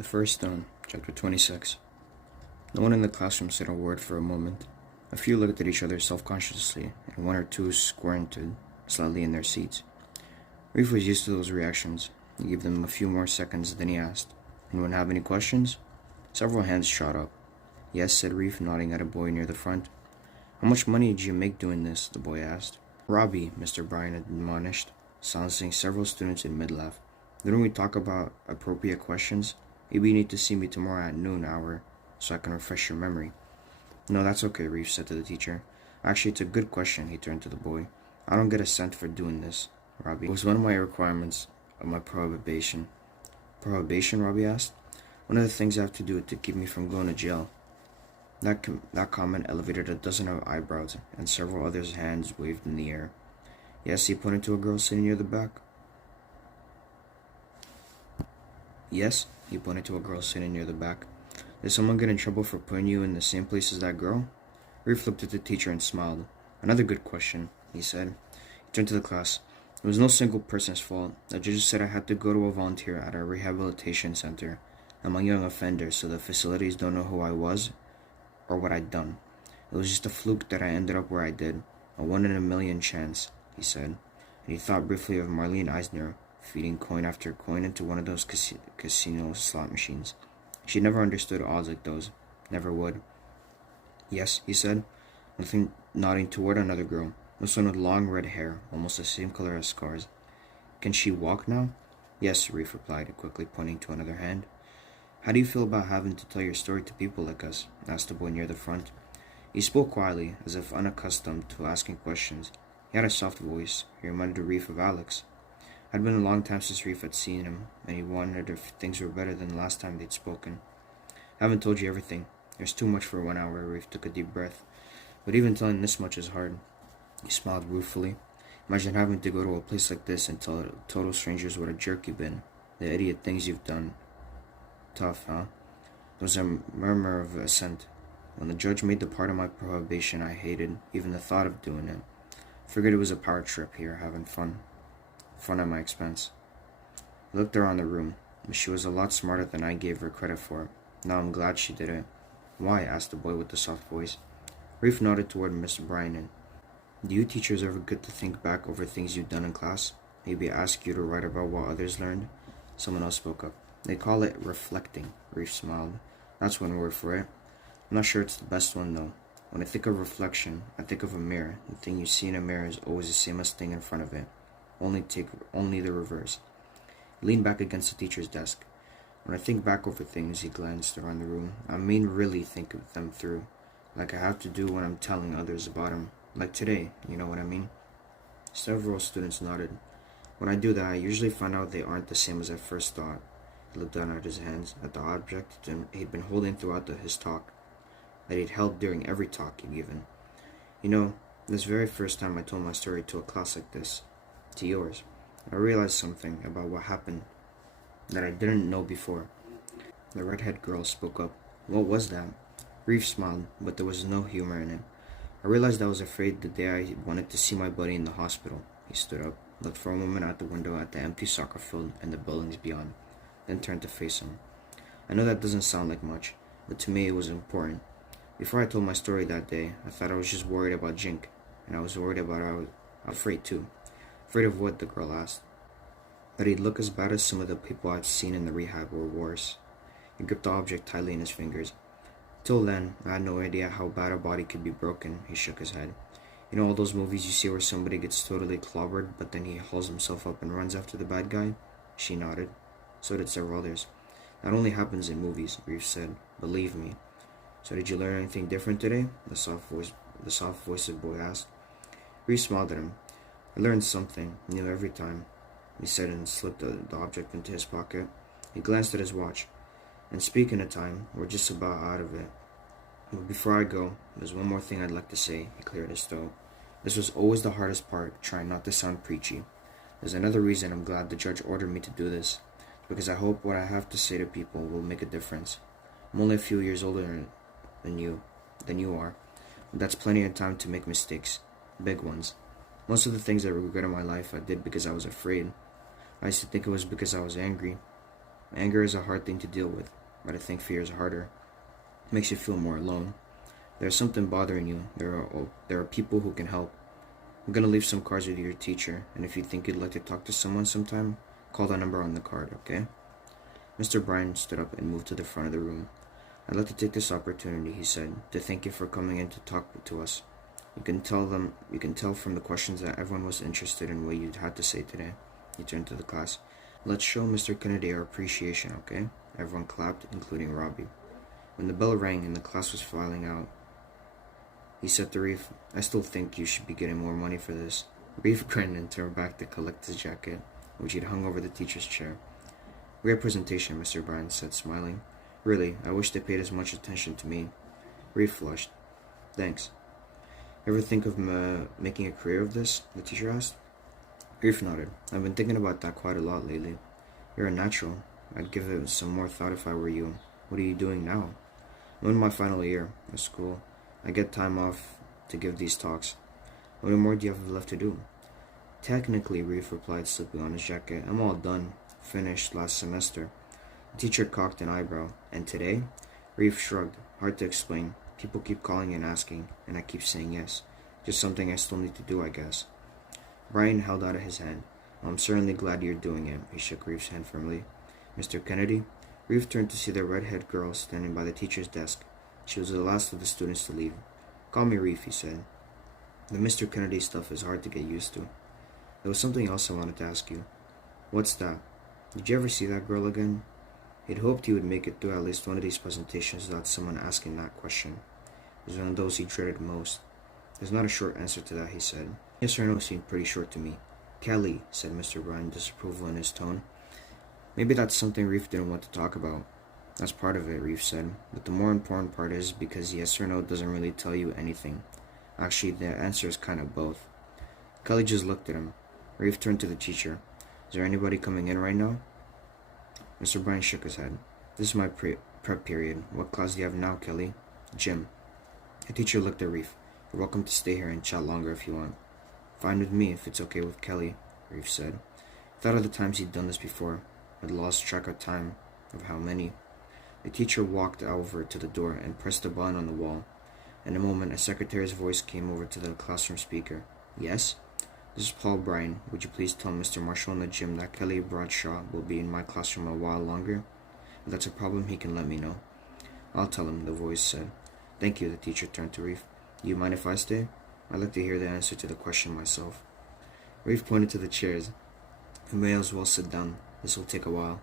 The First Stone, Chapter 26. No one in the classroom said a word for a moment. A few looked at each other self-consciously, and one or two squirmed slightly in their seats. Reef was used to those reactions. He gave them a few more seconds, then he asked, "Anyone have any questions?" Several hands shot up. "Yes," said Reef, nodding at a boy near the front. "How much money did you make doing this?" the boy asked. "Robbie," Mr. Bryan admonished, silencing several students in mid-laugh. "Didn't we talk about appropriate questions? Maybe you need to see me tomorrow at noon hour, so I can refresh your memory." "No, that's okay," Reef said to the teacher. "Actually, it's a good question," he turned to the boy. "I don't get a cent for doing this, Robbie. It was one of my requirements of my probation." "Prohibition?" Robbie asked. "One of the things I have to do to keep me from going to jail." That comment elevated a dozen of eyebrows, and several others' hands waved in the air. "Yes," he pointed to a girl sitting near the back. "Yes," he pointed to a girl sitting near the back. "Did someone get in trouble for putting you in the same place as that girl?" Reef looked at the teacher and smiled. "Another good question," he said. He turned to the class. "It was no single person's fault. The judge said I had to go to a volunteer at a rehabilitation center. I'm a young offender, so the facilities don't know who I was or what I'd done. It was just a fluke that I ended up where I did. A 1 in a million chance," he said. And he thought briefly of Marlene Eisner, feeding coin after coin into one of those casino slot machines. She never understood odds like those. Never would. "Yes," he said, nodding toward another girl. This one with long red hair, almost the same color as Scar's. "Can she walk now?" "Yes," Reef replied, quickly pointing to another hand. "How do you feel about having to tell your story to people like us?" asked the boy near the front. He spoke quietly, as if unaccustomed to asking questions. He had a soft voice. He reminded Reef of Alex. It had been a long time since Reef had seen him, and he wondered if things were better than the last time they'd spoken. "I haven't told you everything. There's too much for 1 hour." Reef took a deep breath. "But even telling this much is hard." He smiled ruefully. "Imagine having to go to a place like this and tell total strangers what a jerk you've been. The idiot things you've done. Tough, huh?" There was a murmur of assent. When the judge made the part of my prohibition I hated, even the thought of doing it. I figured it was a power trip here, having fun. Fun at my expense. I looked around the room, but she was a lot smarter than I gave her credit for. Now I'm glad she did it. "Why?" asked the boy with the soft voice. Reef nodded toward Mr. Bryan. "Do you teachers ever get to think back over things you've done in class? Maybe ask you to write about what others learned?" Someone else spoke up. "They call it reflecting." Reef smiled. "That's one word for it. I'm not sure it's the best one, though. When I think of reflection, I think of a mirror. The thing you see in a mirror is always the same as the thing in front of it. Only the reverse." He leaned back against the teacher's desk. "When I think back over things," he glanced around the room, "I mean really think of them through, like I have to do when I'm telling others about them. Like today, you know what I mean?" Several students nodded. "When I do that, I usually find out they aren't the same as I first thought." He looked down at his hands, at the object he'd been holding throughout his talk, that he'd held during every talk he'd given. "You know, this very first time I told my story to a class like this, to yours, I realized something about what happened that I didn't know before." The redhead girl spoke up. "What was that?" Reef smiled, but there was no humor in it. "I realized I was afraid the day I wanted to see my buddy in the hospital." He stood up, looked for a moment out the window at the empty soccer field and the buildings beyond, then turned to face him. "I know that doesn't sound like much, but to me it was important. Before I told my story that day, I thought I was just worried about Jink, and I was worried about I was afraid too." "Afraid of what?" the girl asked. "That he'd look as bad as some of the people I'd seen in the rehab, or worse." He gripped the object tightly in his fingers. "Till then, I had no idea how bad a body could be broken." He shook his head. "You know all those movies you see where somebody gets totally clobbered, but then he hauls himself up and runs after the bad guy?" She nodded. So did several others. "That only happens in movies," Reef said. "Believe me." "So did you learn anything different today?" The soft-voiced boy asked. Reef smiled at him. "I learned something new every time," he said, and slipped the object into his pocket. He glanced at his watch. "And speaking of time, we're just about out of it. But before I go, there's one more thing I'd like to say." He cleared his throat. "This was always the hardest part, trying not to sound preachy. There's another reason I'm glad the judge ordered me to do this. It's because I hope what I have to say to people will make a difference. I'm only a few years older than you are, but that's plenty of time to make mistakes, big ones. Most of the things I regret in my life I did because I was afraid. I used to think it was because I was angry. Anger is a hard thing to deal with, but I think fear is harder. It makes you feel more alone. There's something bothering you. There are people who can help. I'm gonna leave some cards with your teacher, and if you think you'd like to talk to someone sometime, call the number on the card, okay? Mr. Bryan stood up and moved to the front of the room. I'd like to take this opportunity, he said, to thank you for coming in to talk to us. You can tell from the questions that everyone was interested in what you had to say today. He turned to the class. Let's show Mr. Kennedy our appreciation, okay? Everyone clapped, including Robbie. When the bell rang and the class was filing out, he said to Reef, I still think you should be getting more money for this. Reef grinned and turned back to collect his jacket, which he'd hung over the teacher's chair. Great presentation, Mr. Bryan said, smiling. Really, I wish they paid as much attention to me. Reef flushed. Thanks. Ever think of making a career of this? The teacher asked. Reef nodded. I've been thinking about that quite a lot lately. You're a natural. I'd give it some more thought if I were you. What are you doing now? I'm in my final year of school. I get time off to give these talks. What more do you have left to do? Technically, Reef replied, slipping on his jacket. I'm all done. Finished last semester. The teacher cocked an eyebrow. And today? Reef shrugged. Hard to explain. People keep calling and asking, and I keep saying yes. Just something I still need to do, I guess. Bryan held out his hand. Well, I'm certainly glad you're doing it. He shook Reef's hand firmly. Mr. Kennedy? Reef turned to see the red-haired girl standing by the teacher's desk. She was the last of the students to leave. Call me Reef, he said. The Mr. Kennedy stuff is hard to get used to. There was something else I wanted to ask you. What's that? Did you ever see that girl again? He'd hoped he would make it through at least one of these presentations without someone asking that question. It was one of those he dreaded most. There's not a short answer to that, he said. Yes or no seemed pretty short to me. Kelly, said Mr. Bryan, disapproval in his tone. Maybe that's something Reef didn't want to talk about. That's part of it, Reef said. But the more important part is because yes or no doesn't really tell you anything. Actually, the answer is kind of both. Kelly just looked at him. Reef turned to the teacher. Is there anybody coming in right now? Mr. Bryan shook his head. This is my prep period. What class do you have now, Kelly? Gym. The teacher looked at Reef. You're welcome to stay here and chat longer if you want. Fine with me, if it's okay with Kelly, Reef said. He thought of the times he'd done this before, but lost track of time of how many. The teacher walked over to the door and pressed a button on the wall. In a moment, a secretary's voice came over to the classroom speaker. Yes? This is Paul Bryan. Would you please tell Mr. Marshall in the gym that Kelly Bradshaw will be in my classroom a while longer? If that's a problem, he can let me know. I'll tell him, the voice said. Thank you, the teacher turned to Reef. Do you mind if I stay? I'd like to hear the answer to the question myself. Reef pointed to the chairs. You may as well sit down. This will take a while.